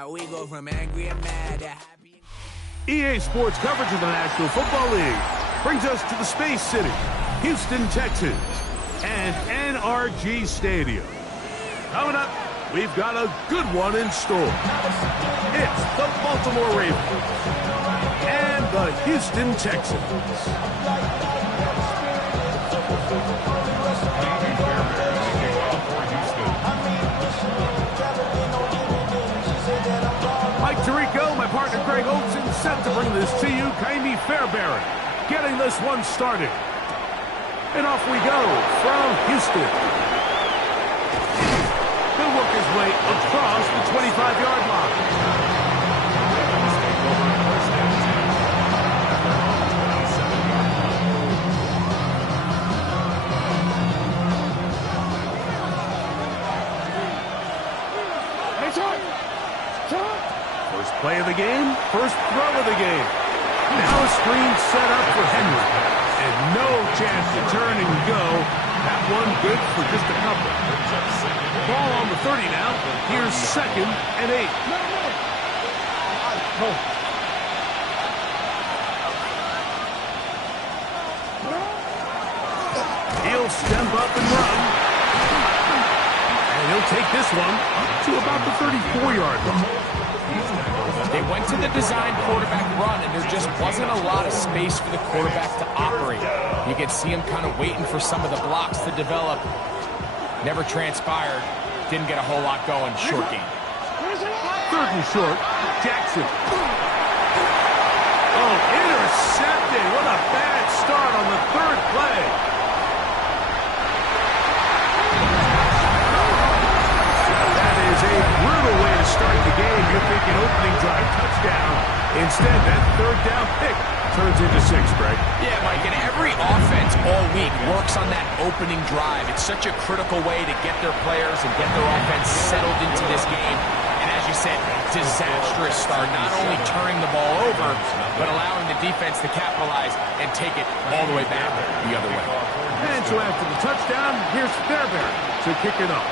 Now we go from angry and mad to happy. EA Sports coverage of the National Football League brings us to the Space City, Houston, Texas, and NRG Stadium. Coming up, we've got a good one in store. It's the Baltimore Ravens and the Houston Texans. Mike Tirico, my partner Greg Olson, set to bring this to you. Kaimi Fairbairn getting this one started. And off we go from Houston. He'll work his way across the 25-yard line. First play of the game, first throw of the game. Now a screen set up for Henry. And no chance to turn and go. That one good for just a couple. Ball on the 30 now. Here's 2nd and 8. He'll step up and run. And he'll take this one to about the 34-yard line. They went to the design quarterback run, and there just wasn't a lot of space for the quarterback to operate. You could see him kind of waiting for some of the blocks to develop. Never transpired. Didn't get a whole lot going. Short game. 3rd and short. Jackson. Oh, intercepted. What a bad start on the 3rd play. That is a brutal way to start the game. You're thinking opening drive touchdown. Instead, that 3rd down pick turns into 6, Greg. Yeah, Mike, and every offense all week works on that opening drive. It's such a critical way to get their players and get their offense settled into this game. And as you said, disastrous start. Not only turning the ball over, but allowing the defense to capitalize and take it all the way back the other way. And so after the touchdown, here's Fairbairn to kick it off.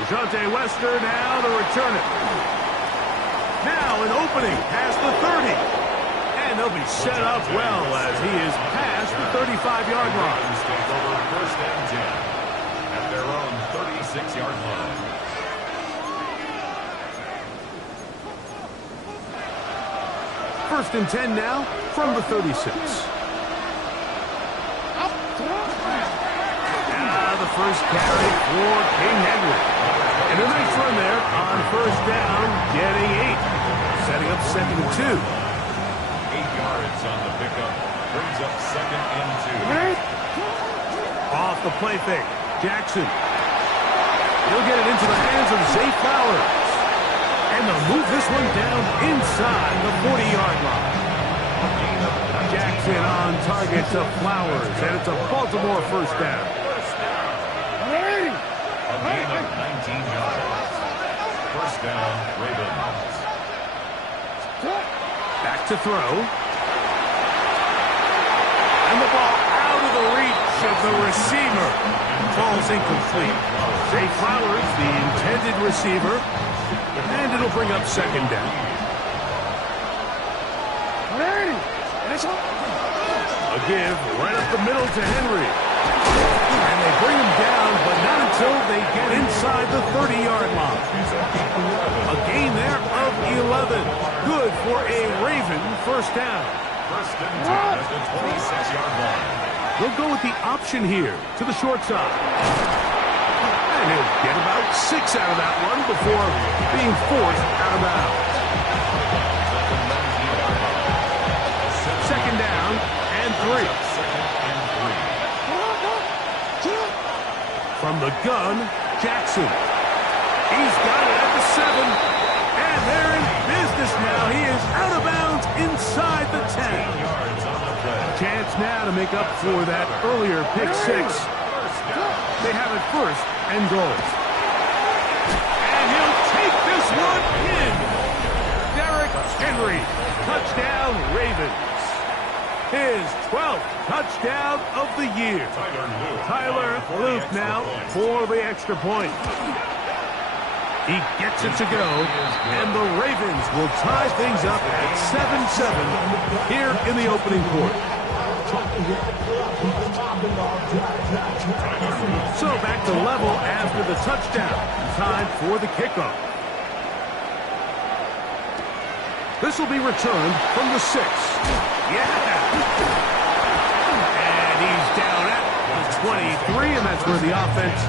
DeJounte Wester now to return it. Now an opening past the 30. And they'll be set up well as he is past the 35-yard line. Take over 1st and 10 at their own 36-yard line. First and 10 now from the 36. Now the first carry for King Henry. And a nice run there on 1st down, getting 8. Setting up 2nd and 2. 8 yards on the pickup. Brings up 2nd and 2. Off the play fake. Jackson. He'll get it into the hands of Zay Flowers. And they'll move this one down inside the 40-yard line. Jackson on target to Flowers. And it's a Baltimore 1st down. A gain of 19 yards. 1st down, Ravens. Back to throw. And the ball out of the reach of the receiver. Falls incomplete. Zay Flowers, the intended receiver. And it'll bring up 2nd down. A give right up the middle to Henry. And they bring him down, but not until they get inside the 30-yard line. A gain there of 11. Good for a Raven 1st down. 1st and 10 at the 26-yard line. They'll go with the option here to the short side. And he'll get about 6 out of that one before being forced out of bounds. 2nd down and 3. From the gun, Jackson. He's got it at the 7. And they're in business now. He is out of bounds inside the 10. Chance now to make up for that earlier pick 6. They have it 1st and goal. And he'll take this one in. Derrick Henry. Touchdown, Ravens. His 12th touchdown of the year. Tyler Luke now for the extra point. He gets it to go, and the Ravens will tie things up at 7-7 here in the opening quarter. So back to level after the touchdown. Time for the kickoff. This will be returned from the 6. Yeah! And he's down at the 23, and that's where the offense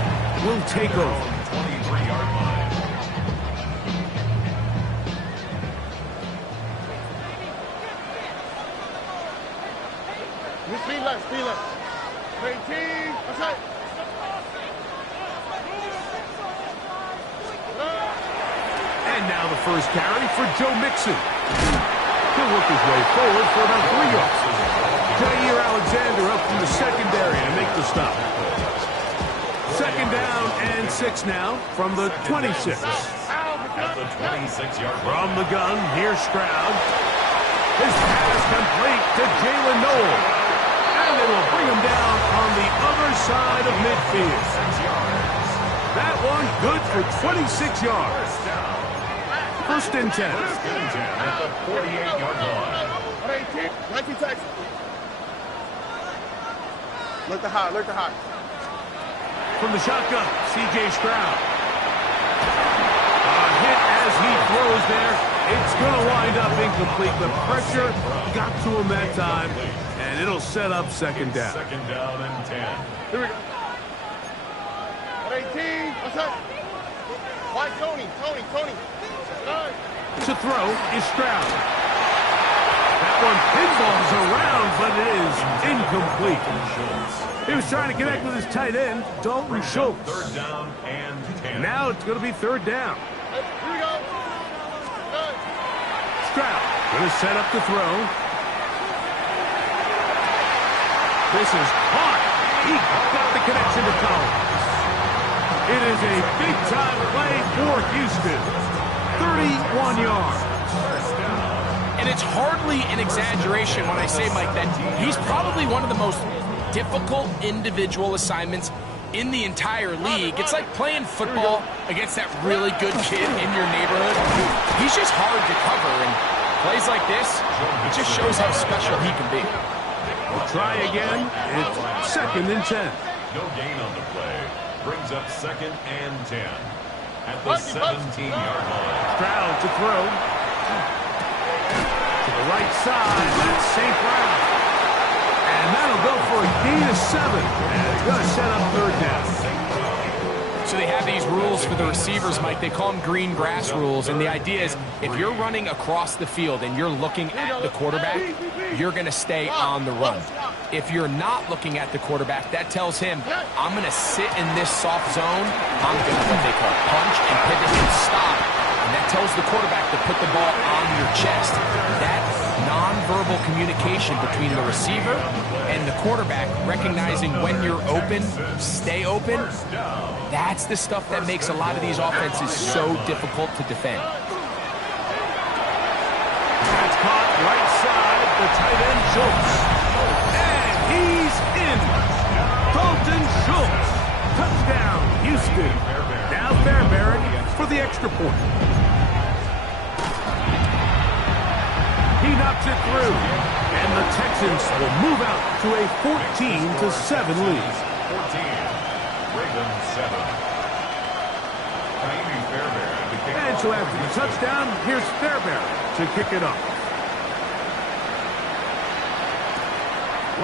will take over. 23-yard line. Speed left. 18, outside. And now the first carry for Joe Mixon. He'll work his way forward for about 3 yards. Jair Alexander up from the secondary to make the stop. Second down and 6 now from the 26. At the 26-yard line. From the gun, here's Stroud. His pass complete to Jalen Noel. And it will bring him down on the other side of midfield. That one good for 26 yards. First and 10. At the 48-yard line. 19 tackles. Look to high. From the shotgun, C.J. Stroud. A hit as he throws there. It's going to wind up incomplete. The pressure got to him that time, and it'll set up second down. Second down and 10. Here we go. 18, outside. White Tony. To throw is Stroud. That one pinballs around, but it is incomplete. He was trying to connect with his tight end, Dalton Schultz. Third down and 10. Now it's going to be third down. Here we go. Good. Stroud going to set up the throw. This is caught. He got the connection to Collins. It is a big-time play for Houston. 31 yards. And it's hardly an exaggeration when I say, Mike, that he's probably one of the most difficult individual assignments in the entire league. It's like playing football against that really good kid in your neighborhood. He's just hard to cover, and plays like this, it just shows how special he can be. We'll try again. It's second and 10. No gain on the play. Brings up second and 10. At the 17-yard line. Stroud to throw. To the right side. That's St. Brown. And that'll go for a gain of 7. And it's going to set up third down. So they have these rules for the receivers, Mike. They call them green grass rules. And the idea is if you're running across the field and you're looking at the quarterback, you're going to stay on the run. If you're not looking at the quarterback, that tells him, I'm going to sit in this soft zone. I'm going to what they call punch and pivot and stop. And that tells the quarterback to put the ball on your chest. That nonverbal communication between the receiver and the quarterback, recognizing when you're open, stay open, that's the stuff that makes a lot of these offenses so difficult to defend. That's caught right side, the tight end Schultz. And he's in. Dalton Schultz. Touchdown, Houston. Now Fairbairn for the extra point. He knocks it through. And the Texans will move out to a 14-7 lead. 14. Ravens 7. And so after the touchdown, here's Fairbairn to kick it off.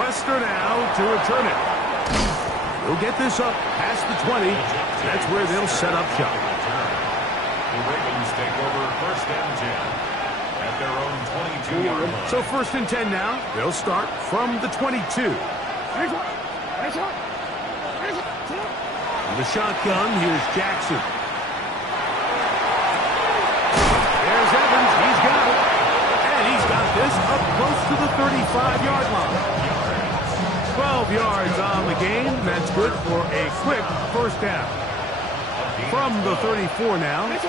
Wester now to return it. He'll get this up past the 20. That's where they'll set up shop. The Ravens take over first and 10 at their own 22-yard line. So first and 10 now. They'll start from the 22. The shotgun, here's Jackson. There's Evans, he's got it. And he's got this up close to the 35-yard line. 12 yards on the game. That's good for a quick first down. From the 34 now, it's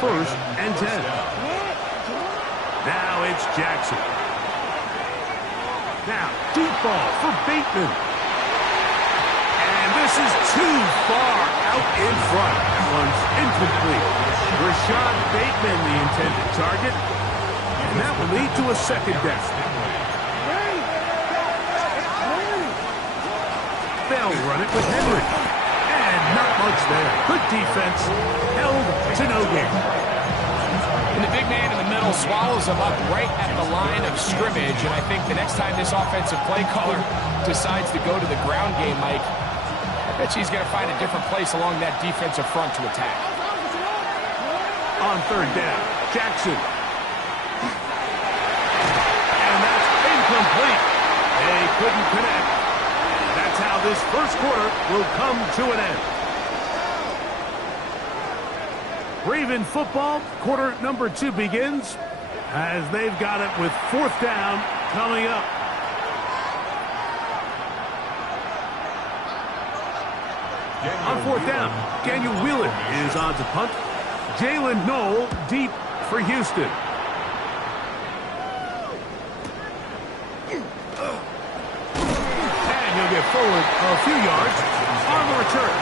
first and 10. Now it's Jackson. Now, deep ball for Bateman. And this is too far out in front. That one's incomplete. Rashad Bateman, the intended target. And that will lead to a second down. They'll run it with Henry. And not much there. Good defense. Held to no gain. And the big man in the middle swallows him up right at the line of scrimmage. And I think the next time this offensive play caller decides to go to the ground game, Mike, I bet he's going to find a different place along that defensive front to attack. On third down, Jackson. And that's incomplete. They couldn't connect. And that's how this first quarter will come to an end. Raven football, quarter number 2 begins as they've got it with fourth down coming up. On fourth down, Daniel Wheelan is on to punt. Jalen Knoll deep for Houston. And he'll get forward a few yards on the return.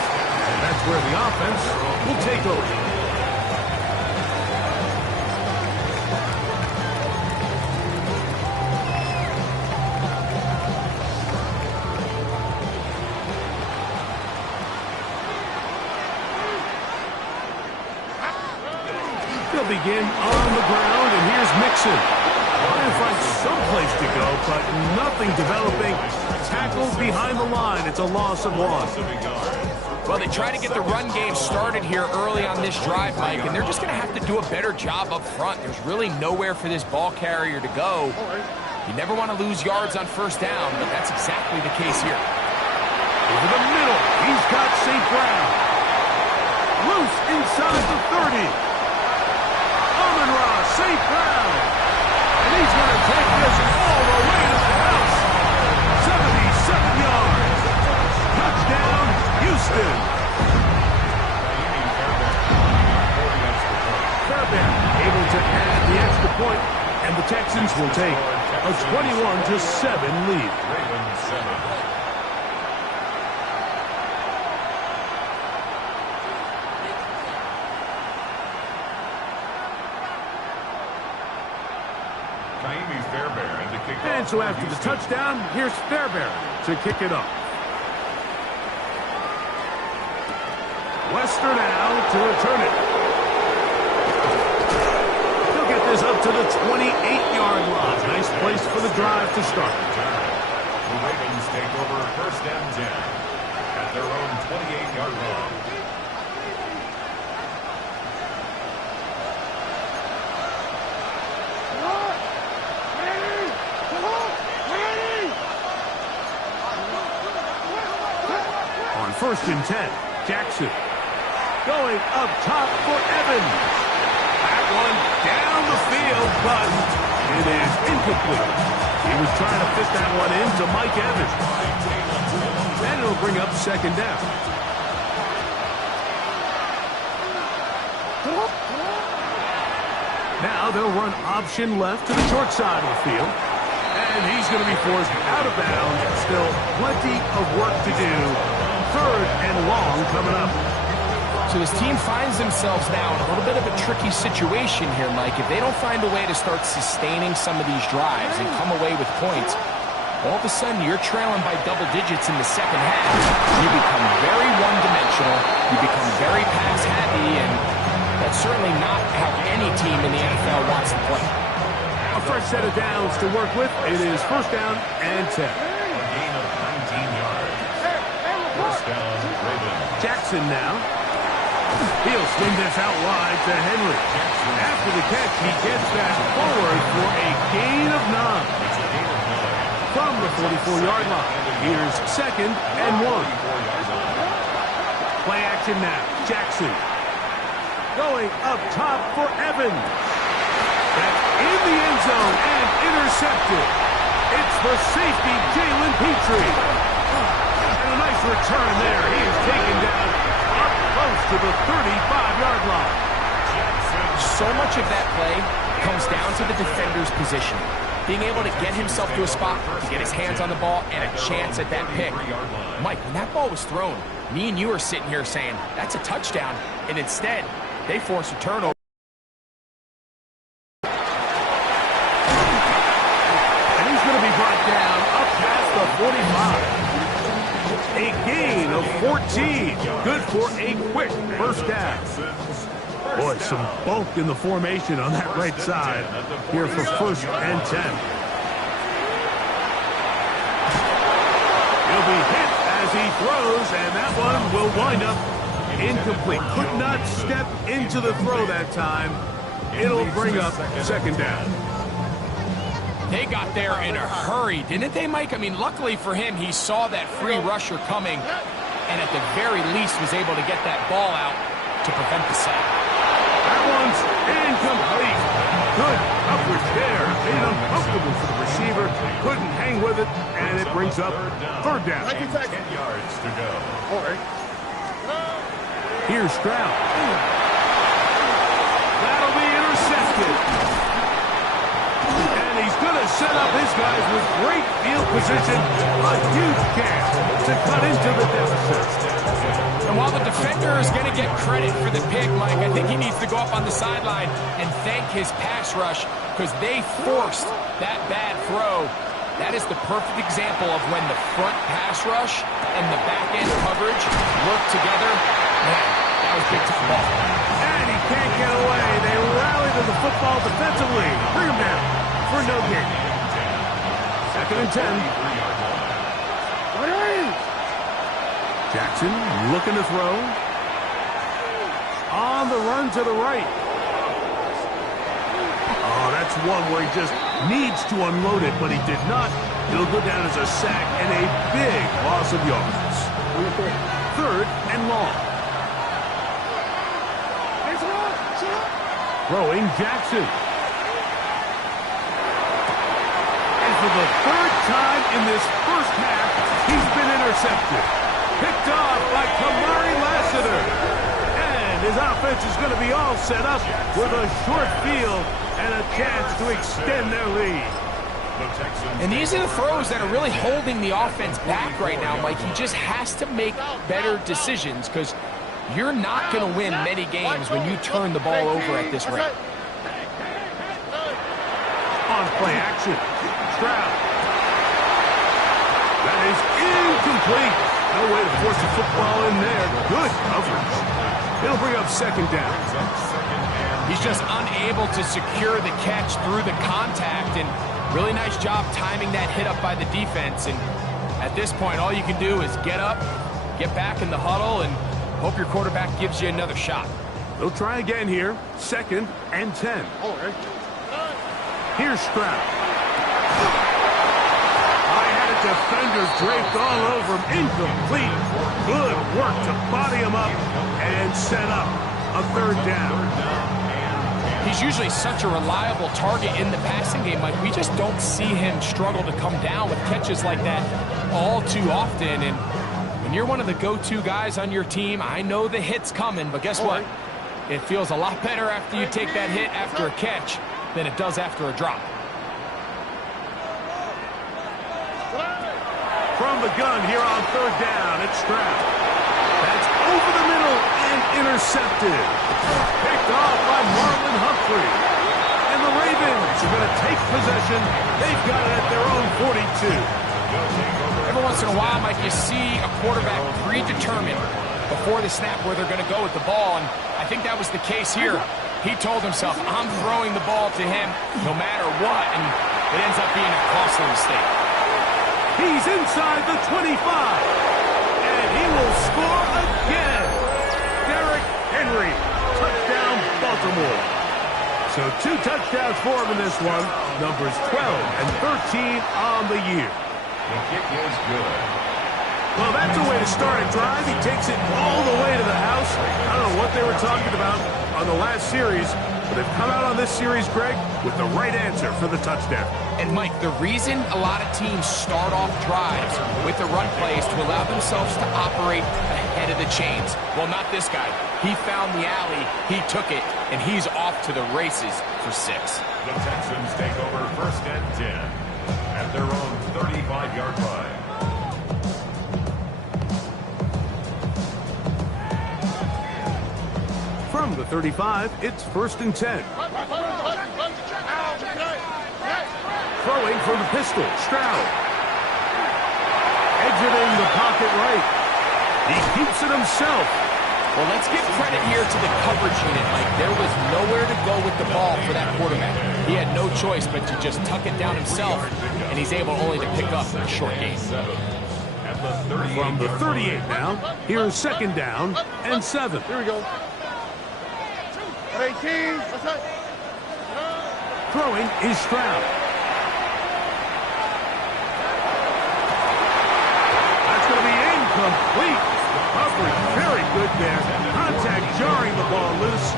And that's where the offense will take over. They'll begin on the ground, and here's Mixon. Trying to find some place to go, but nothing developing. Tackled behind the line. It's a loss of 1. Well, they try to get the run game started here early on this drive, Mike, and they're just going to have to do a better job up front. There's really nowhere for this ball carrier to go. You never want to lose yards on first down, but that's exactly the case here. Over the middle, he's got St. Brown. Loose inside the 30. St. Brown. And he's going to take this all the way to the house. 77 yards. Touchdown, Houston. Fairbairn able to add the extra point, and the Texans will take a 21-7 lead. And so after the touchdown, here's Fairbairn to kick it off. Wester now to return it. He'll get this up to the 28-yard line. Nice place for the drive to start. The Ravens take over first and 10 at their own 28-yard line. First and 10, Jackson. Going up top for Evans. That one down the field, but it is incomplete. He was trying to fit that one in to Mike Evans. And it'll bring up second down. Now they'll run option left to the short side of the field. And he's going to be forced out of bounds. Still plenty of work to do. Third and long coming up. So this team finds themselves now in a little bit of a tricky situation here, Mike. If they don't find a way to start sustaining some of these drives and come away with points, all of a sudden you're trailing by double digits in the second half. You become very one-dimensional. You become very pass-happy, and that's certainly not how any team in the NFL wants to play. A fresh set of downs to work with. It is first down and 10. A gain of 19 yards. First down, Ravens. Jackson now. He'll swing this out wide to Henry. After the catch, he gets that forward for a gain of 9. From the 44-yard line. Here's second and 1. Play action now. Jackson. Going up top for Evans. That's in the end zone and intercepted. It's the safety, Jalen Petrie. And a nice return there. He is taken down up close to the 35-yard line. So much of that play comes down to the defender's position. Being able to get himself to a spot, to get his hands on the ball, and a chance at that pick. Mike, when that ball was thrown, me and you are sitting here saying, that's a touchdown. And instead, they force a turnover. And he's going to be brought down up past the 45. A gain of 14. Good for a quick first down. Boy, some bulk in the formation on that right side here for 1st and 10. He'll be hit as he throws, and that one will wind up incomplete. Could not step into the throw that time. It'll bring up 2nd down. They got there in a hurry, didn't they, Mike? I mean, luckily for him, he saw that free rusher coming, and at the very least was able to get that ball out to prevent the sack. That one's incomplete. Good coverage there. Made it uncomfortable for the receiver. Couldn't hang with it, and it brings up 3rd down. 10 yards to go. All right. Here's Stroud. That'll be intercepted. And he's going to set up his guys with great field position. A huge chance to cut into the deficit. And while the defender is going to get credit for the pick, Mike, I think he needs to go up on the sideline and thank his pass rush because they forced that bad throw. That is the perfect example of when the front pass rush and the back end coverage work together. Man, that was big time ball. And he can't get away. They rally to the football defensively. Bring him down for no gain. 2nd and 10. Jackson looking to throw. On the run to the right. Oh, that's one where he just needs to unload it, but he did not. It'll go down as a sack and a big loss of yards. 3rd and long. Throwing Jackson. And for the 3rd time in this first half, he's been intercepted. Picked off by Kamari Lassiter. And his offense is going to be all set up with a short field and a chance to extend their lead. And these are the throws that are really holding the offense back right now, Mike. He just has to make better decisions because you're not going to win many games when you turn the ball over at this rate. On play action. Stroud. That is incomplete. No way to force the football in there. Good coverage. It'll bring up 2nd down. He's just unable to secure the catch through the contact, and really nice job timing that hit up by the defense. And at this point, all you can do is get up, get back in the huddle, and hope your quarterback gives you another shot. They'll try again here. 2nd and 10. All right. Here's Stroud. Defenders draped all over him. Incomplete. Good work to body him up and set up a 3rd down. He's usually such a reliable target in the passing game. Like, we just don't see him struggle to come down with catches like that all too often. And when you're one of the go-to guys on your team, I know the hit's coming, but guess what? It feels a lot better after you take that hit after a catch than it does after a drop. From the gun here on 3rd down, it's Stroud. That's over the middle and intercepted. Picked off by Marlon Humphrey. And the Ravens are going to take possession. They've got it at their own 42. Every once in a while, Mike, you see a quarterback predetermined before the snap where they're going to go with the ball, and I think that was the case here. He told himself, I'm throwing the ball to him no matter what, and it ends up being a costly mistake. He's inside the 25, and he will score again. Derrick Henry, touchdown Baltimore. So 2 touchdowns for him in this one. Numbers 12 and 13 on the year. The kick is good. Well, that's a way to start a drive. He takes it all the way to the house. I don't know what they were talking about on the last series, but they've come out on this series, Greg, with the right answer for the touchdown. And, Mike, the reason a lot of teams start off drives with the run plays to allow themselves to operate ahead of the chains. Well, not this guy. He found the alley, he took it, and he's off to the races for 6. The Texans take over 1st and 10 at their own 35-yard line. From From the 35, it's 1st and 10. Throwing from the pistol, Stroud. Exiting the pocket right. He keeps it himself. Well, let's give credit here to the coverage unit, Mike. There was nowhere to go with the ball for that quarterback. He had no choice but to just tuck it down himself, and he's able only to pick up a short gain. From the 38 now, here's 2nd down and 7. Here we go. 18. Throwing is Stroud. That's going to be incomplete. Coverage very good there. Contact jarring the ball loose.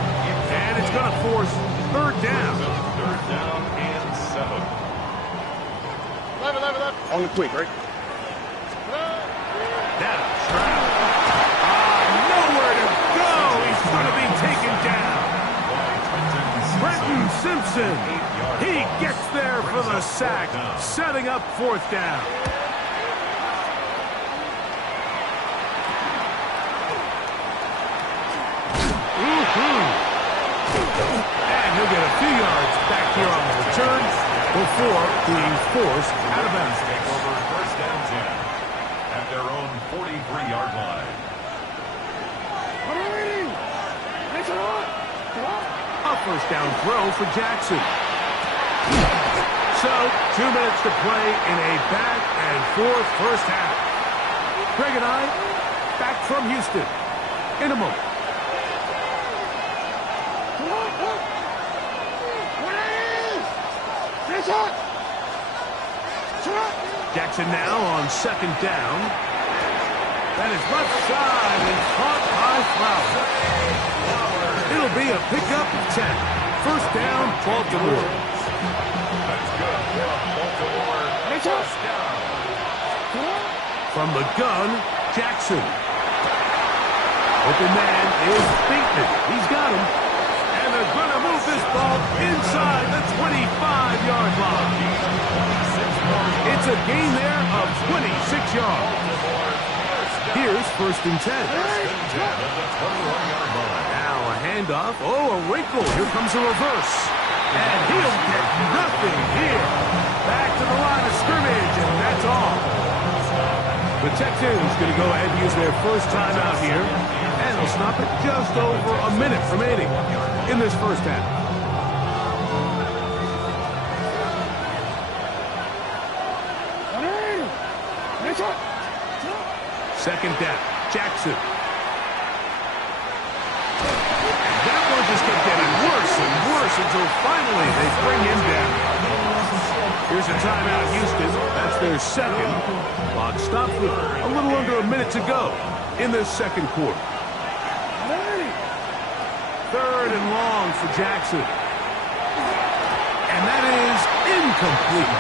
And it's going to force 3rd down. 3rd down and 7. 11. On the quick, right? Now Stroud. Nowhere to go. He's going to be taken down. Brenton Simpson. He gets there for the sack, setting up 4th down. And he'll get a few yards back here on the return before being forced out of bounds. Take over 1st and 10 at their own 43-yard line. A 1st down throw for Jackson. So, 2 minutes to play in a back-and-forth first half. Greg and I, back from Houston in a moment. Jackson now on 2nd down. That is left side and caught by Flower. It'll be a pickup of 10. 1st down, Baltimore. That's good for Baltimore. 1st down. From the gun, Jackson. Open man is Bateman. He's got him. And they're going to move this ball inside the 25-yard line. It's a gain there of 26 yards. Here's 1st and 10. Now a handoff. Oh, a wrinkle. Here comes a reverse. And he'll get nothing here. Back to the line of scrimmage, and that's all. The Texans going to go ahead and use their first timeout here. And they'll stop it just over a minute remaining in this first half. Second down, Jackson. And that one just kept getting worse and worse until finally they bring him down. Here's a timeout, Houston. That's their 2nd. Clock stops with a little under a minute to go in this 2nd quarter. 3rd and long for Jackson. And that is incomplete.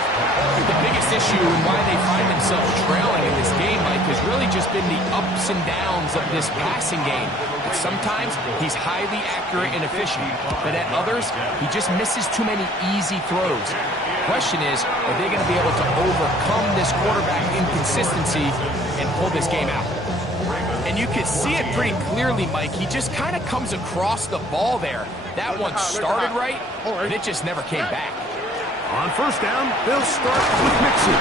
The biggest issue and why they find themselves trailing in this game, Mike, has really just been the ups and downs of this passing game. But sometimes he's highly accurate and efficient, but at others, he just misses too many easy throws. The question is, are they going to be able to overcome this quarterback inconsistency and pull this game out? And you can see it pretty clearly, Mike. He just kind of comes across the ball there. That one started right, but it just never came back. On 1st down, they'll start with Mixon.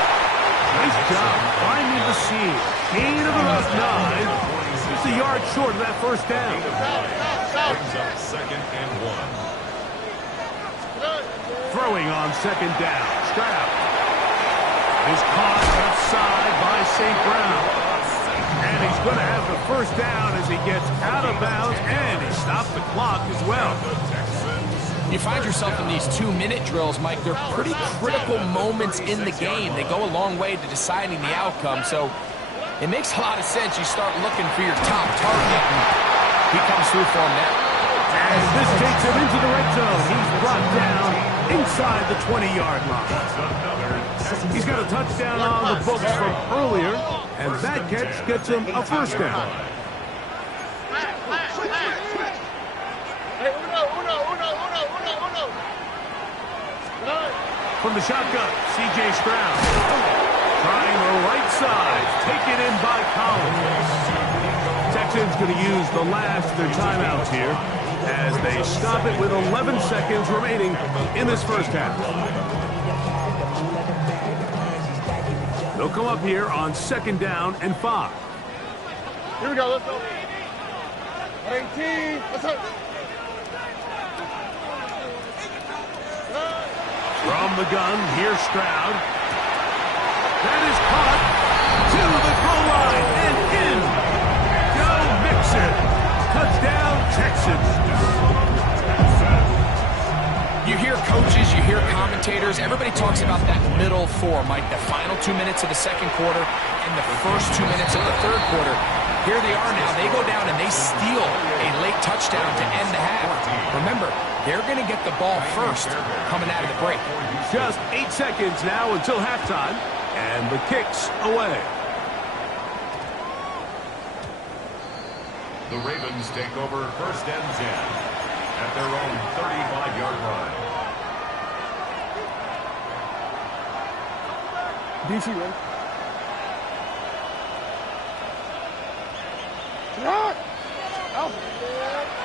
Nice job finding the seam. Gain of about 9. Just a yard short of that 1st down. Brings up 2nd and 1. Throwing on 2nd down. Stroud is caught outside by St. Brown. And he's going to have the 1st down as he gets out of bounds, and he stopped the clock as well. You find yourself in these 2-minute drills, Mike. They're pretty critical moments in the game. They go a long way to deciding the outcome, so it makes a lot of sense. You start looking for your top target, and he comes through for him now. And this takes him into the red zone. He's brought down inside the 20-yard line. He's got a touchdown on the books from earlier, and that catch gets him a 1st down. From the shotgun, C.J. Stroud. Trying the right side. Taken in by Collins. Texans going to use the last of their timeouts here. as they stop it with 11 seconds remaining in this first half. They'll come up here on 2nd down and 5. Here we go, let's go. 18, let's go. From the gun, here's Stroud. That is caught to the goal line and in. Joe Mixon. Touchdown, Texans. You hear coaches, you hear commentators, everybody talks about that middle four, Mike, the final 2 minutes of the second quarter and the first 2 minutes of the third quarter. Here they are now. They go down and they steal a late touchdown to end the half. Remember, they're going to get the ball first coming out of the break. Just 8 seconds now until halftime, and the kick's away. The Ravens take over 1st and 10 at their own 35-yard line. DC, ready?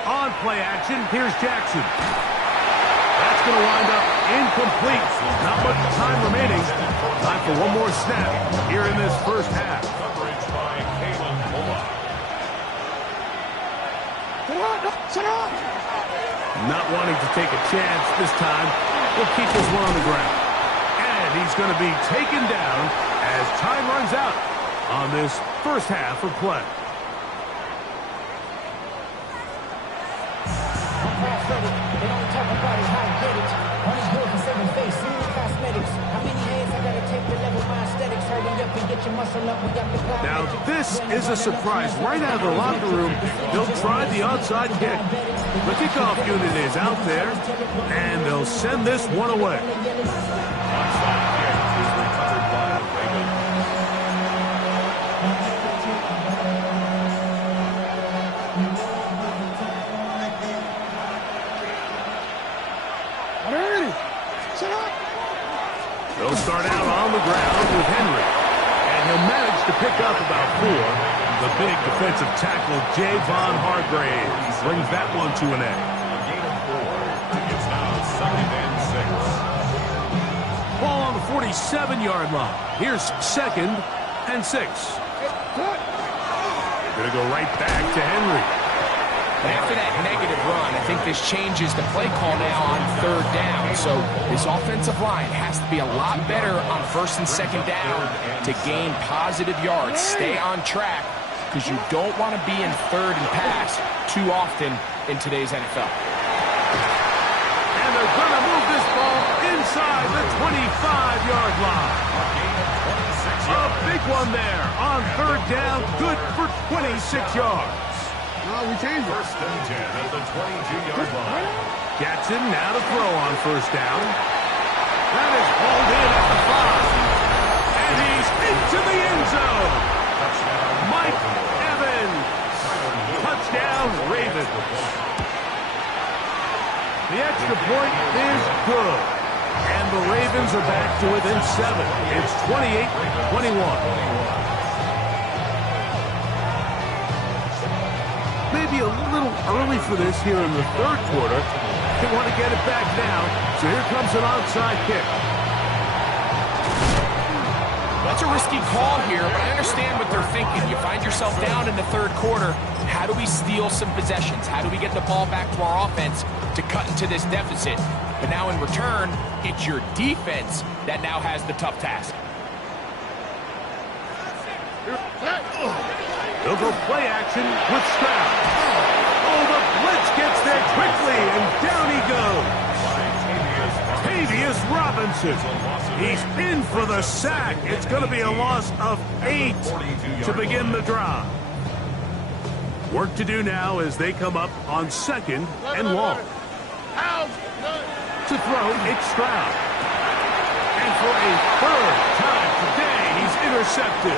On play action, here's Jackson. That's going to wind up incomplete. Not much time remaining. Time for one more snap here in this first half. Coverage by Kalen Bullock. Not wanting to take a chance this time. He'll keep this one on the ground. And he's going to be taken down as time runs out on this first half of play. They don't talk about it, how I get it. On his good for saving face, seeing cosmetics. How many hands I gotta take to level my aesthetics? Hurry up and get your muscle up. We got the cloud. Now, this is a surprise. Right out of the locker room, they'll try the onside kick. The kickoff unit is out there, and they'll send this one away. Onside kick is recovered by the Ravens. They'll start out on the ground with Henry, and he'll manage to pick up about 4. The big defensive tackle, Javon Hargrave, brings that one to an end. A gain of 4. It's now 2nd and 6. Ball on the 47-yard line. Here's 2nd and 6. Gonna go right back to Henry. And after that negative run, I think this changes the play call now on 3rd down. So this offensive line has to be a lot better on 1st and 2nd down to gain positive yards. Stay on track because you don't want to be in 3rd and pass too often in today's NFL. And they're going to move this ball inside the 25-yard line. A big one there on 3rd down. Good for 26 yards. No, we changed it. 1st and 10 at the 22-yard line. Jackson now to throw on 1st down. That is hauled in at the 5. And he's into the end zone. Mike Evans. Touchdown, Ravens. The extra point is good. And the Ravens are back to within 7. It's 28-21. Maybe a little early for this here in the 3rd quarter. They want to get it back now, so here comes an onside kick. That's a risky call here, but I understand what they're thinking. You find yourself down in the 3rd quarter. How do we steal some possessions? How do we get the ball back to our offense to cut into this deficit? But now in return, it's your defense that now has the tough task. They'll go play action with Stroud. Oh, the blitz gets there quickly, and down he goes. Tavius Robinson. He's in for the sack. It's going to be a loss of 8 to begin the drive. Work to do now as they come up on 2nd and long. To throw, it's Stroud. And for a 3rd time today, he's intercepted.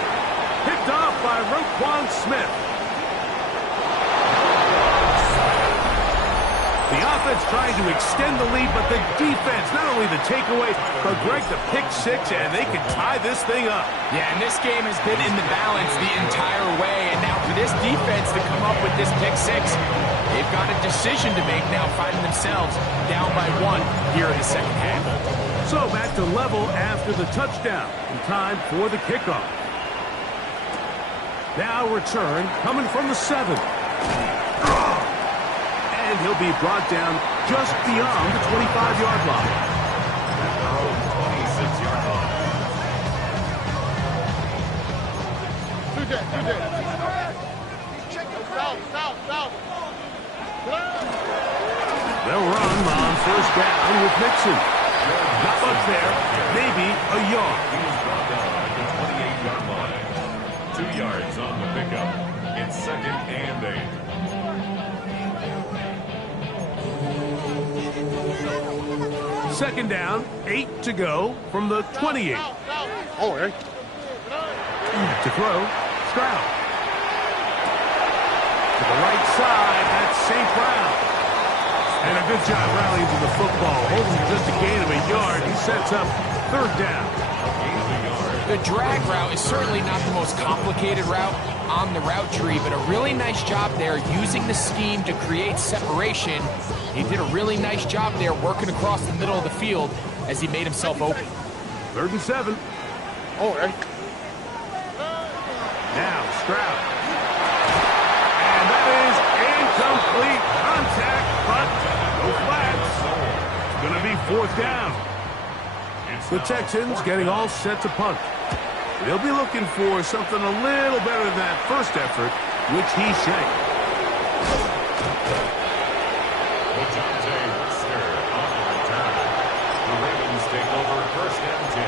Picked off by Roquan Smith. The offense trying to extend the lead, but the defense, not only the takeaway, but Greg, the pick six, and they can tie this thing up. Yeah, and this game has been in the balance the entire way, and now for this defense to come up with this pick six, they've got a decision to make now, finding themselves down by 1 here in the second half. So back to level after the touchdown, and time for the kickoff. Now return coming from the 7. And he'll be brought down just beyond the 25-yard line. At their own 26-yard line. They'll run on first down with Mixon. Not much there, maybe a yard. He was brought down at the 28-yard line. 2 yards on the pickup. It's 2nd and 8. Second down, 8 to go from the 28. Oh, hey. To throw, Stroud. To the right side, that's St. Brown. And a good job rallying to the football. Holding just a gain of a yard. He sets up 3rd down. The drag route is certainly not the most complicated route on the route tree, but a really nice job there using the scheme to create separation. He did a really nice job there working across the middle of the field as he made himself open. 3rd and 7. Oh, hey. Now Stroud. And that is incomplete contact, but no flags. It's going to be 4th down. The Texans getting all set to punt. They'll be looking for something a little better than that first effort, which he shanked. On the return. The Ravens take over 1st and 10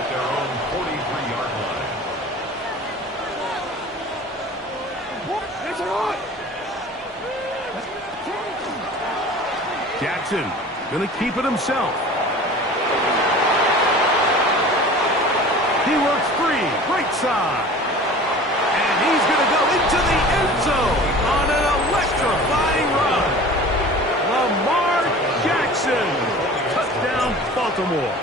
at their own 43-yard line. Jackson going to keep it himself. He works free, right side. And he's going to go into the end zone on an electrifying run. Lamar Jackson, touchdown Baltimore.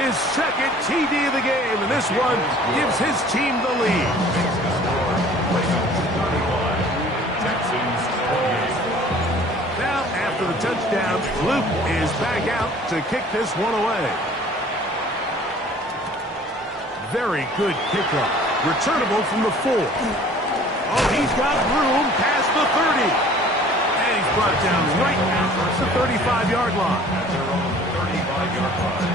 His 2nd TD of the game, and this one gives his team the lead. Texans 28. Now, after the touchdown, Luke is back out to kick this one away. Very good kickoff. Returnable from the 4. Oh, he's got room past the 30. And he's brought down right out the 35-yard line. At their own 35-yard line.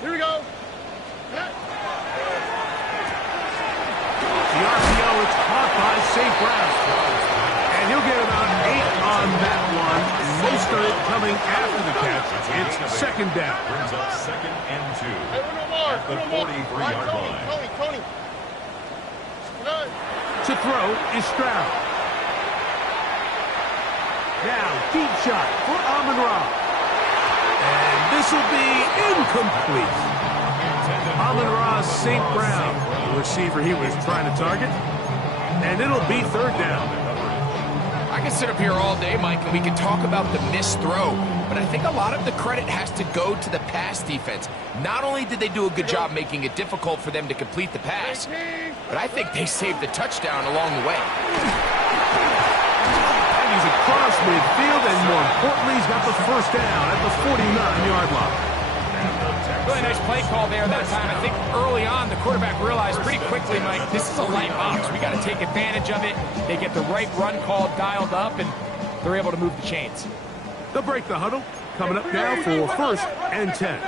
Here we go. The RPO, it's caught by St. Brown. And he'll get about 8 on that one. Most of it coming after the catch. It's 2nd down. Brings up 2nd and 2 Hey, one more. at the 43-yard line. Tony. To throw is Stroud. Now, deep shot for Amon-Ra. And this will be incomplete. Amon-Ra St. Brown, the receiver he was trying to target. And it'll be 3rd down. I can sit up here all day, Mike, and we can talk about the missed throw, but I think a lot of the credit has to go to the pass defense. Not only did they do a good job making it difficult for them to complete the pass, but I think they saved the touchdown along the way. And he's across midfield, and more importantly, he's got the 1st down at the 49-yard line. Really nice play call there that time. I think early on the quarterback realized pretty quickly, Mike, this is a light box. We got to take advantage of it. They get the right run call dialed up, and they're able to move the chains. They'll break the huddle. Coming up now for 1st and 10.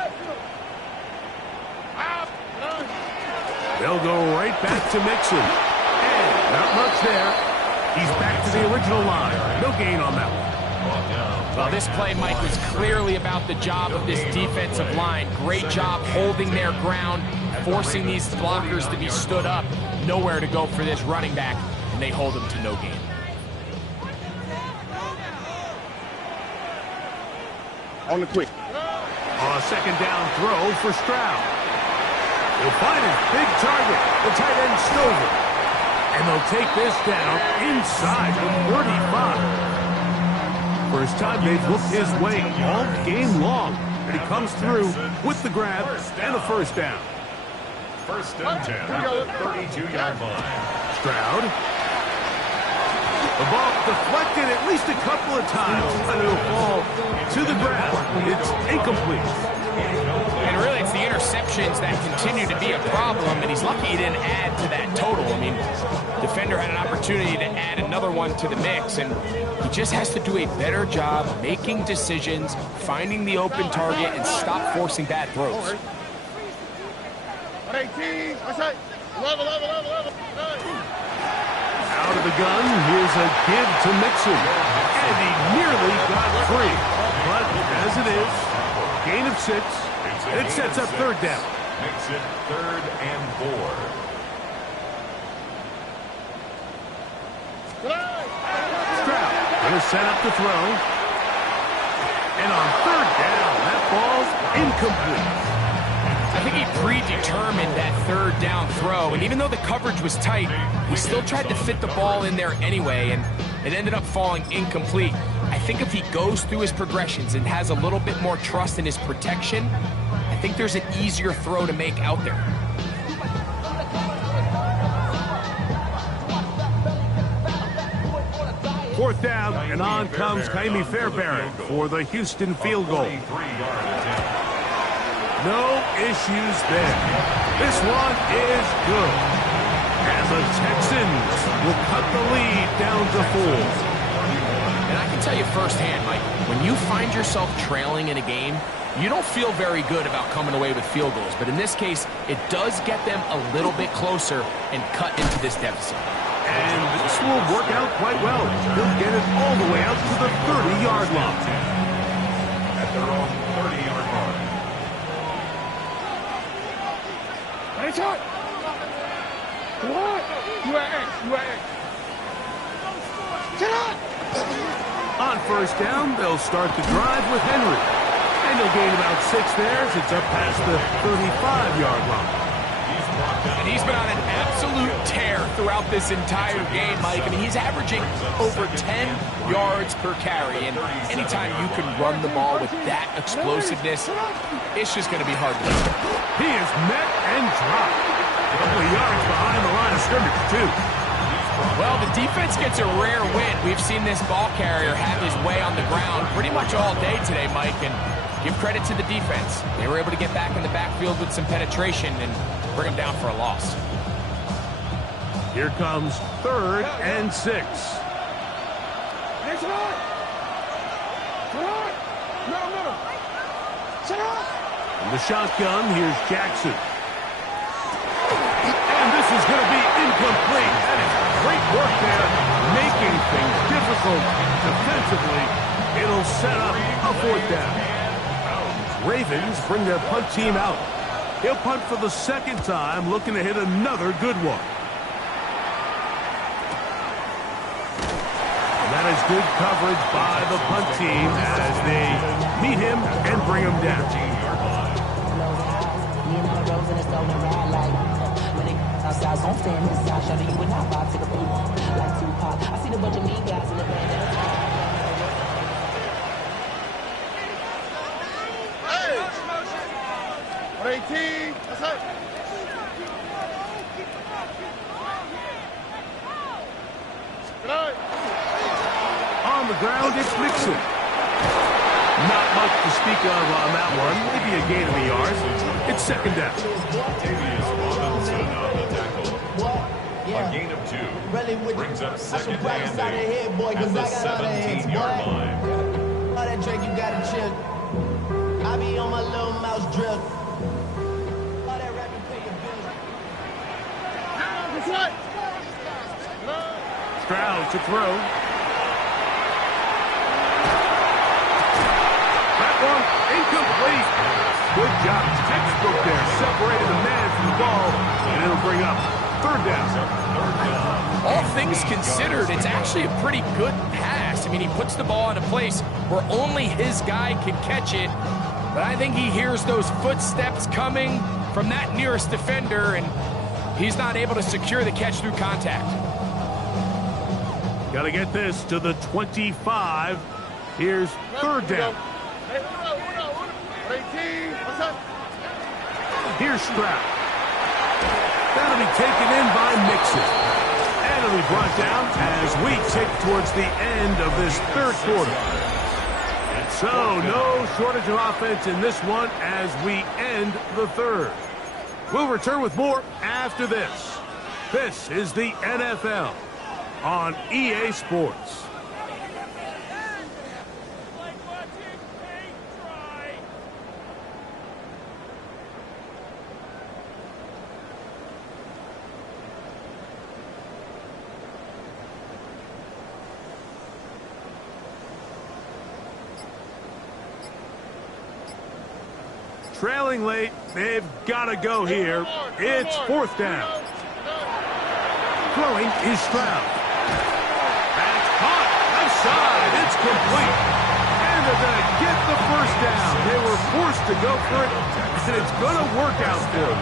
They'll go right back to Mixon. And not much there. He's back to the original line. No gain on that one. Well, this play, Mike, was clearly about the job of this defensive line. Great job holding their ground, forcing these blockers to be stood up. Nowhere to go for this running back, and they hold him to no gain. On the quick. On a second down throw for Stroud. He'll find his big target, the tight end Stover. And they'll take this down inside the 35. First time they've looked his way all game long. And he comes through with the grab and the first down. First and 10 at the 32-yard line. Stroud. The ball deflected at least a couple of times, but it'll fall to the ground. It's incomplete. And really, it's the interceptions that continue to be a problem, and he's lucky he didn't add to that total. I mean, defender had an opportunity to add another one to the mix, and he just has to do a better job making decisions, finding the open target, and stop forcing bad throws. 118, outside, 11. Out of the gun, here's a give to Mixon. And he nearly got free. But as it is, gain of 6. It sets up third down. Makes it 3rd and 4. Stroud going to set up the throw. And on third down, that ball's incomplete. I think he predetermined that third down throw, and even though the coverage was tight, he still tried to fit the ball in there anyway, and it ended up falling incomplete. I think if he goes through his progressions and has a little bit more trust in his protection, I think there's an easier throw to make out there. Fourth down, and on comes Kaimi Fairbairn for the Houston field goal. No issues there. This one is good. And the Texans will cut the lead down to 4. And I can tell you firsthand, Mike, when you find yourself trailing in a game, you don't feel very good about coming away with field goals. But in this case, it does get them a little bit closer and cut into this deficit. And this will work out quite well. They'll get it all the way out to the 30-yard line. At their own 30-yard line. Hey, shot. What? You are X. Shut up. On first down, they'll start the drive with Henry. And they'll gain about 6 there as it's up past the 35-yard line. And he's been on an absolute tear throughout this entire game, Mike. I mean, he's averaging over 10 yards per carry. And anytime you can run the ball with that explosiveness, it's just going to be hard to beat. He is met and dropped. A couple of yards behind the line of scrimmage, too. Well, the defense gets a rare win. We've seen this ball carrier have his way on the ground pretty much all day today, Mike. And give credit to the defense. They were able to get back in the backfield with some penetration and bring him down for a loss. Here comes 3rd and 6. Hey, shut up. No. Shut up. In the shotgun, here's Jackson. And this is going to be incomplete. That is great work there, making things difficult defensively. It'll set up a 4th down. Ravens bring their punt team out. He'll punt for the 2nd time, looking to hit another good one. And that is good coverage by the punt team as they meet him and bring him down. Hey. 118, outside. On the ground, it's Mixon. Not much to speak of on that one. Maybe a gain of a yard. It's 2nd down. Davius Robinson on the tackle. A gain of 2. Brings up 2nd and 8 at the 17-yard line. All that Drake, you gotta chill. I be on my little mouse drill. All that rapping, pay your bills. Stroud to throw. That one incomplete. Good job. Textbook there. Separated the man from the ball. And it'll bring up 3rd down. All things considered, it's actually a pretty good pass. I mean, he puts the ball in a place where only his guy can catch it. But I think he hears those footsteps coming from that nearest defender, and he's not able to secure the catch through contact. Got to get this to the 25. Here's third down. Here's Stroud. That'll be taken in by Mixon. And it'll be brought down as we tick towards the end of this third quarter. So no shortage of offense in this one as we end the third. We'll return with more after this. This is the NFL on EA Sports. Trailing late, they've got to go here. It's fourth down. Throwing is Stroud. That's caught. Outside. It's complete. And they're going to get the first down. They were forced to go for it, and it's going to work out for them.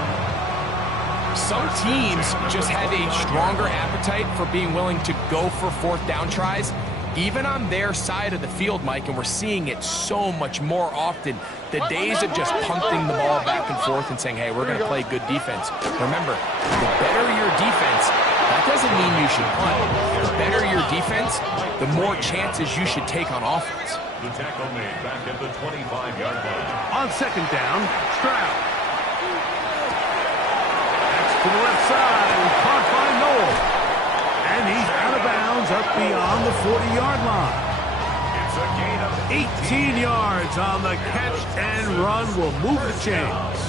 Some teams just have a stronger appetite for being willing to go for fourth down tries, even on their side of the field, Mike, and we're seeing it so much more often. The days of just punting the ball back and forth and saying, hey, we're going to play good defense. Remember, the better your defense, that doesn't mean you should punt. The better your defense, the more chances you should take on offense. The tackle made back at the 25-yard line. On second down, Stroud. That's to the left side, caught by Noel. And he's out of bounds up beyond the 40-yard line. It's a gain of 18 yards on the catch and run will move the chains.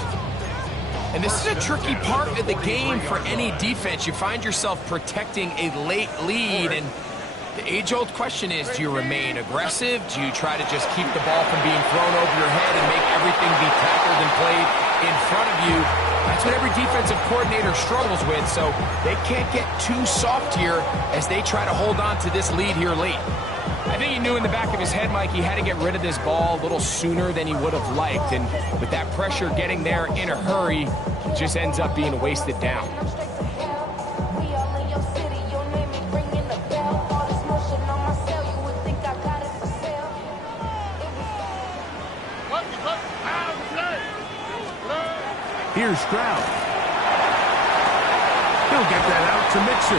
And this is a tricky part of the game for any defense. You find yourself protecting a late lead, and the age-old question is, do you remain aggressive? Do you try to just keep the ball from being thrown over your head and make everything be tackled and played in front of you? That's what every defensive coordinator struggles with, so they can't get too soft here as they try to hold on to this lead here late. I think he knew in the back of his head, Mike, he had to get rid of this ball a little sooner than he would have liked, and with that pressure getting there in a hurry, it just ends up being a wasted down. Here's Stroud. He'll get that out to Mixon.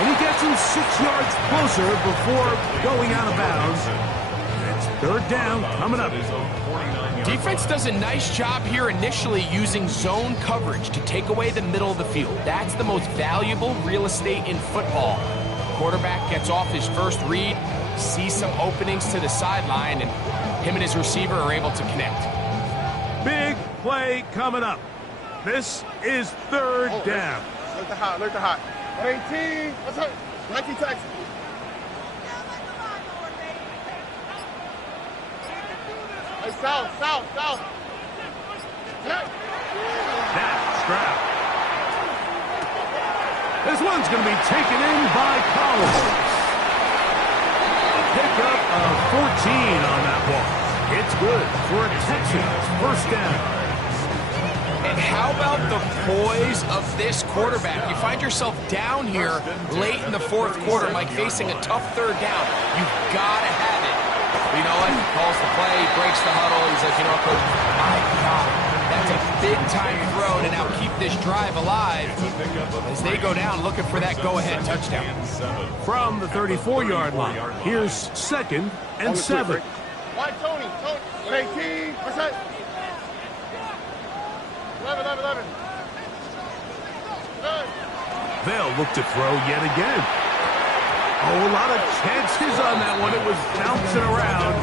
And he gets him 6 yards closer before going out of bounds. It's third down coming up. Defense does a nice job here initially using zone coverage to take away the middle of the field. That's the most valuable real estate in football. Quarterback gets off his first read, sees some openings to the sideline, and him and his receiver are able to connect. Big play coming up. This is third down. Alert the hot, alert the hot. 18, what's up? 19 Texas. Hey, south. That's Stroud. This one's going to be taken in by Collins. A pickup of 14 on that ball. It's good for a Texans first down. And how about the poise of this quarterback? You find yourself down here late in the fourth quarter, Mike, facing a tough third down. You've got to have it. You know what? He calls the play, he breaks the huddle. He's like, you know what, Coach? I got it. That's a big-time throw to now keep this drive alive as they go down looking for that go-ahead touchdown. From the 34-yard line, here's second and 7. Why, Tony? 18, what's that? 11. They'll look to throw yet again. Oh, a lot of chances on that one. It was bouncing around,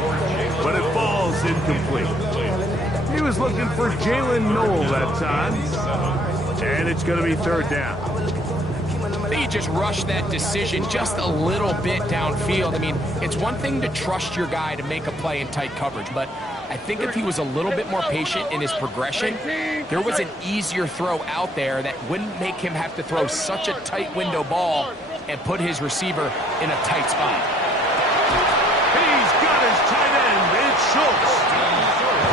but it falls incomplete. He was looking for Jalen Noel that time, and it's going to be third down. I think he just rushed that decision just a little bit downfield. I mean, it's one thing to trust your guy to make a play in tight coverage, but I think if he was a little bit more patient in his progression, there was an easier throw out there that wouldn't make him have to throw such a tight window ball and put his receiver in a tight spot. He's got his tight end. It's Schultz.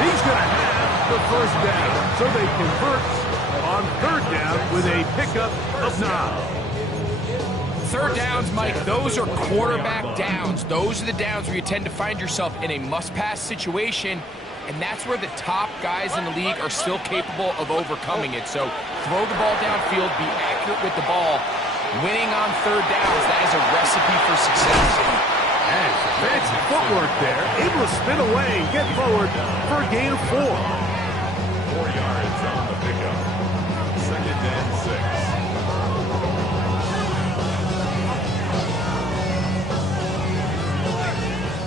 He's going to have the first down. So they convert on third down with a pickup of 9. Third downs, Mike, those are quarterback downs. Those are the downs where you tend to find yourself in a must-pass situation, and that's where the top guys in the league are still capable of overcoming it. So throw the ball downfield, be accurate with the ball. Winning on third downs, that is a recipe for success. And fancy footwork there, able to spin away and get forward for a gain of 4. 4 yards on the pickup. 2nd and 6.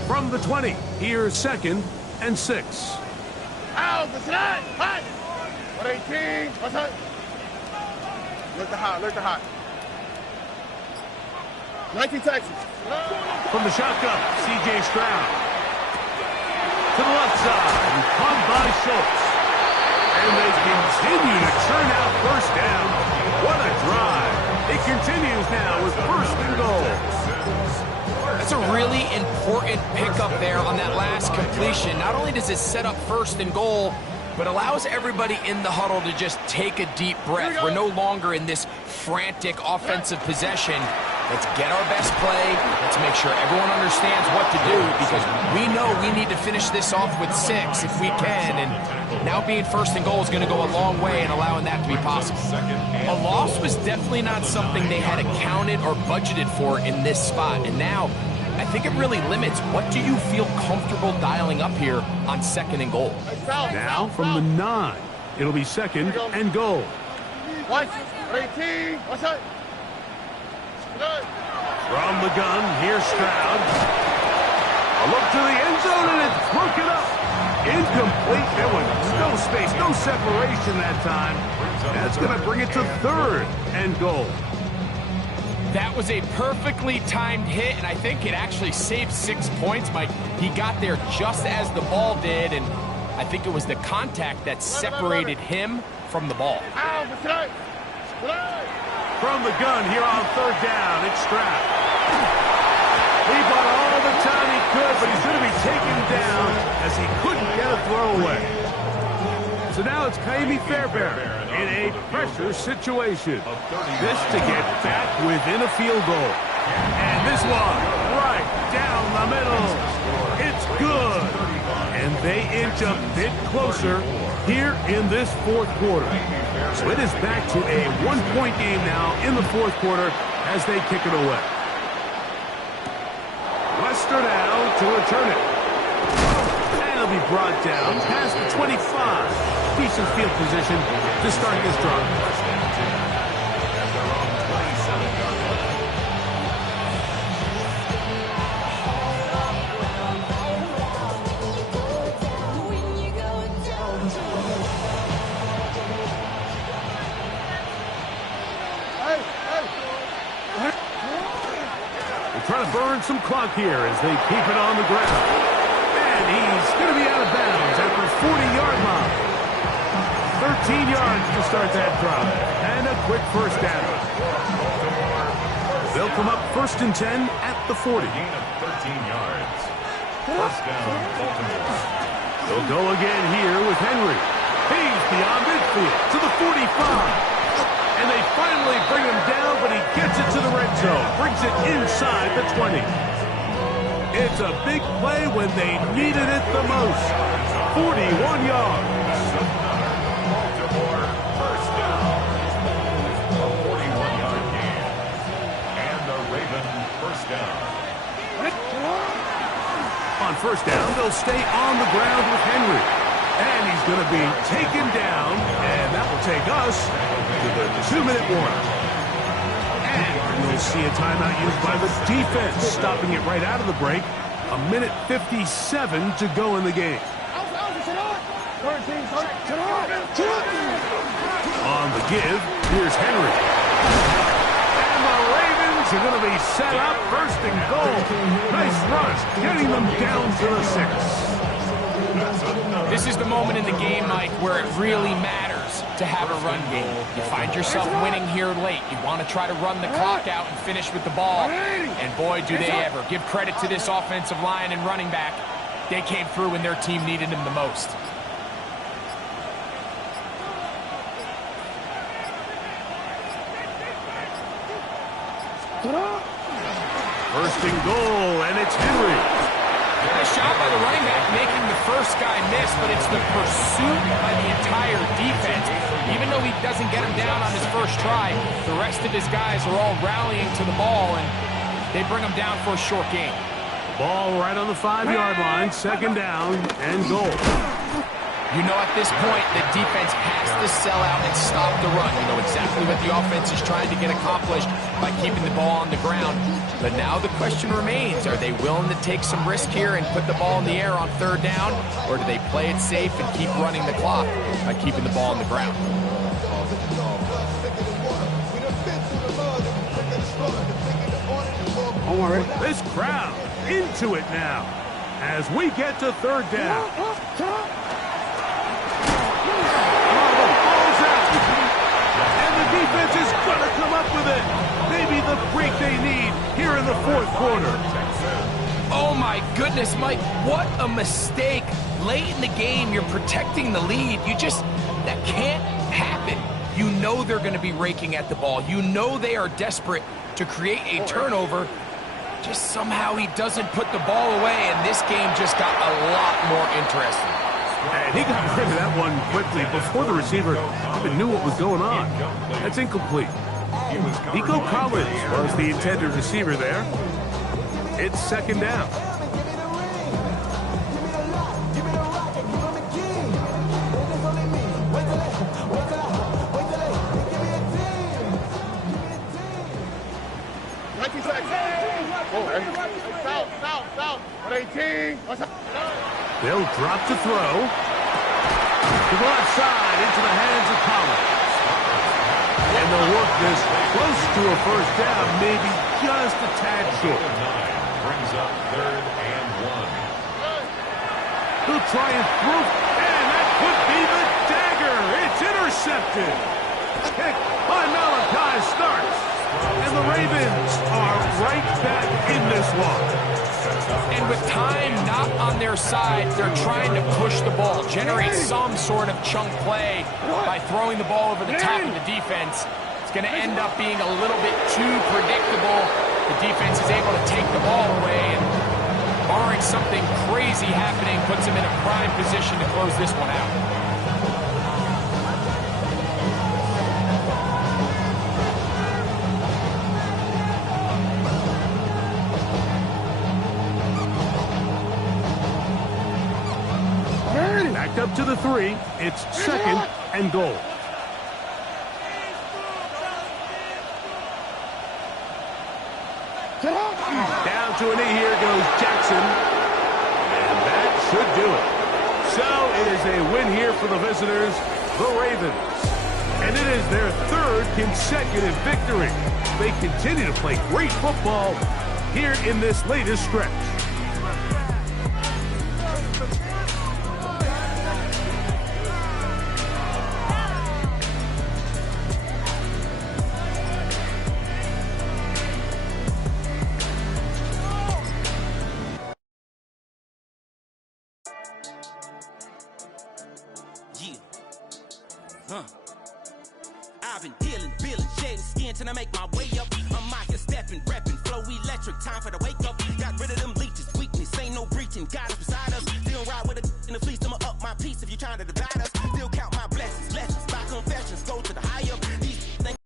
From the 20, here's 2nd and 6. Out, the slide, hot. 118, what's up? Look the hot. 19 Texas. From the shotgun, C.J. Stroud. To the left side, caught by Schultz. And they continue to churn out first down. What a drive. It continues now with 1st and goal. That's a really important pickup there on that last completion. Not only does it set up 1st and goal, but allows everybody in the huddle to just take a deep breath. We're no longer in this frantic offensive possession. Let's get our best play. Let's make sure everyone understands what to do, because we know we need to finish this off with 6 if we can. And now being 1st and goal is going to go a long way in allowing that to be possible. A loss was definitely not something they had accounted or budgeted for in this spot. And now I think it really limits what do you feel comfortable dialing up here on 2nd and goal. Now from the 9, it'll be 2nd and goal. 118, what's up? From the gun, here's Stroud. A look to the end zone, and it's broken up. Incomplete. There was no space, no separation that time. That's going to bring it to 3rd and goal. That was a perfectly timed hit, and I think it actually saved 6 points, Mike. He got there just as the ball did, and I think it was the contact that separated him from the ball. From the gun here on 3rd down, it's Stroud. He bought all the time he could, but he's going to be taken down as he couldn't get a throw away. So now it's Kaimi Fairbairn in a pressure situation. This to get back within a field goal. And this one right down the middle. It's good. And they inch a bit closer here in this 4th quarter. So it is back to a 1-point game now in the 4th quarter as they kick it away. Lester now to return it. And it'll be brought down past the 25. Decent field position to start this drive. Trying to burn some clock here as they keep it on the ground. And he's going to be out of bounds at the 40-yard line. 13 yards to start that drive. And a quick 1st down. They'll come up 1st and 10 at the 40. Gain of 13 yards. 1st down, Baltimore. They'll go again here with Henry. He's beyond midfield to the 45. And they finally bring him down, but he gets it to the red zone. Brings it inside the 20. It's a big play when they needed it the most. 41 yards. Baltimore, 1st down. A 41-yard gain. And the Raven 1st down. On 1st down, they'll stay on the ground with Henry. And he's going to be taken down, and that will take us to the 2-minute warning. And we'll see a timeout used by the defense, stopping it right out of the break. 1:57 to go in the game. On the give, here's Henry. And the Ravens are going to be set up 1st and goal. Nice rush, getting them down to the 6. This is the moment in the game, Mike, where it really matters to have a run game. You find yourself winning here late. You want to try to run the clock out and finish with the ball. And boy, do they ever. Give credit to this offensive line and running back. They came through when their team needed them the most. First and goal, and it's Henry. Nice job by the running back making the first guy miss, but it's the pursuit by the entire defense. Even though he doesn't get him down on his first try, the rest of his guys are all rallying to the ball, and they bring him down for a short gain. Ball right on the 5-yard line, second down and goal. You know at this point, the defense has to sell out and stop the run. You know exactly what the offense is trying to get accomplished by keeping the ball on the ground. But now the question remains, are they willing to take some risk here and put the ball in the air on third down? Or do they play it safe and keep running the clock by keeping the ball on the ground? This crowd into it now as we get to third down. Defense is going to come up with it. Maybe the break they need here in the fourth quarter. Oh, my goodness, Mike. What a mistake. Late in the game, you're protecting the lead. That can't happen. You know they're going to be raking at the ball. You know they are desperate to create a turnover. Just somehow he doesn't put the ball away, and this game just got a lot more interesting. And he got rid of that one quickly before the receiver even knew what was going on. That's incomplete. Nico Collins was the intended receiver there. It's second down. They'll drop to throw. To the left side into the hands of Collins. And they'll work this close to a first down, maybe just a tad short. Brings up third and 1. He'll try and throw, and that could be the dagger. It's intercepted. Kick by Malachi starts. And the Ravens are right back in this one. And with time not on their side, they're trying to push the ball, generate some sort of chunk play by throwing the ball over the top of the defense. It's going to end up being a little bit too predictable. The defense is able to take the ball away, and barring something crazy happening, puts them in a prime position to close this one out. Up to the 3, it's second and goal. Down to a knee, here goes Jackson. And that should do it. So it is a win here for the visitors, the Ravens. And it is their third consecutive victory. They continue to play great football here in this latest stretch. I've been dealing, shedding skin till I make my way up. I'm out here stepping, repping, flow electric, time for the wake up. Got rid of them leeches, weakness, ain't no breaching. God is beside us, still ride with a in the fleece. I'ma up my piece if you trying to divide us. Still count my blessings, by confessions, go to the high up. These things,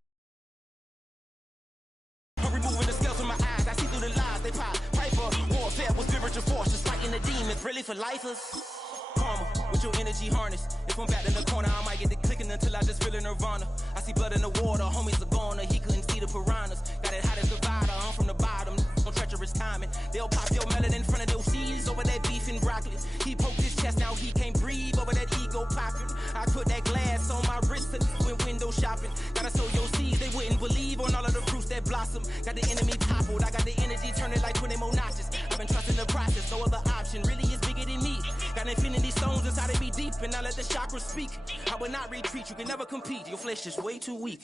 I'm removing the scales from my eyes. I see through the lies they pop. Piper, warfare with spiritual force, just fighting the demons, really for lifers. Karma, with your energy harness. If I'm back in the corner, I might get the clicking until I just feel a nirvana. I see blood in the water, homies are gone, he couldn't see the piranhas. Got it hot as divider, I'm from the bottom, no treacherous timing. They'll pop your melon in front of those seeds over that beef and broccoli. He poked his chest, now he can't breathe over that ego popping. I put that glass on my wrist and went window shopping. Gotta sow your seeds, they wouldn't believe on all of the fruits that blossom. Got the enemy toppled, I got the energy turning like 20 more notches. I've been trusting the process, no other option really is bigger than me. Got infinity stones inside of me deep, and I let the chakras speak. I will not retreat, you can never compete, your flesh is way too weak.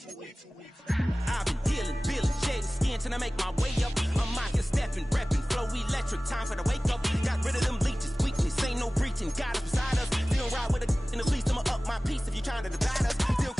I've been dealing, shedding skin till I make my way up. I'm out here stepping, repping, flow electric, time for the wake up. Got rid of them leeches, weakness, ain't no breaching. God is beside us, still ride with a in the fleece. I'ma up my piece if you trying to divide us. Still count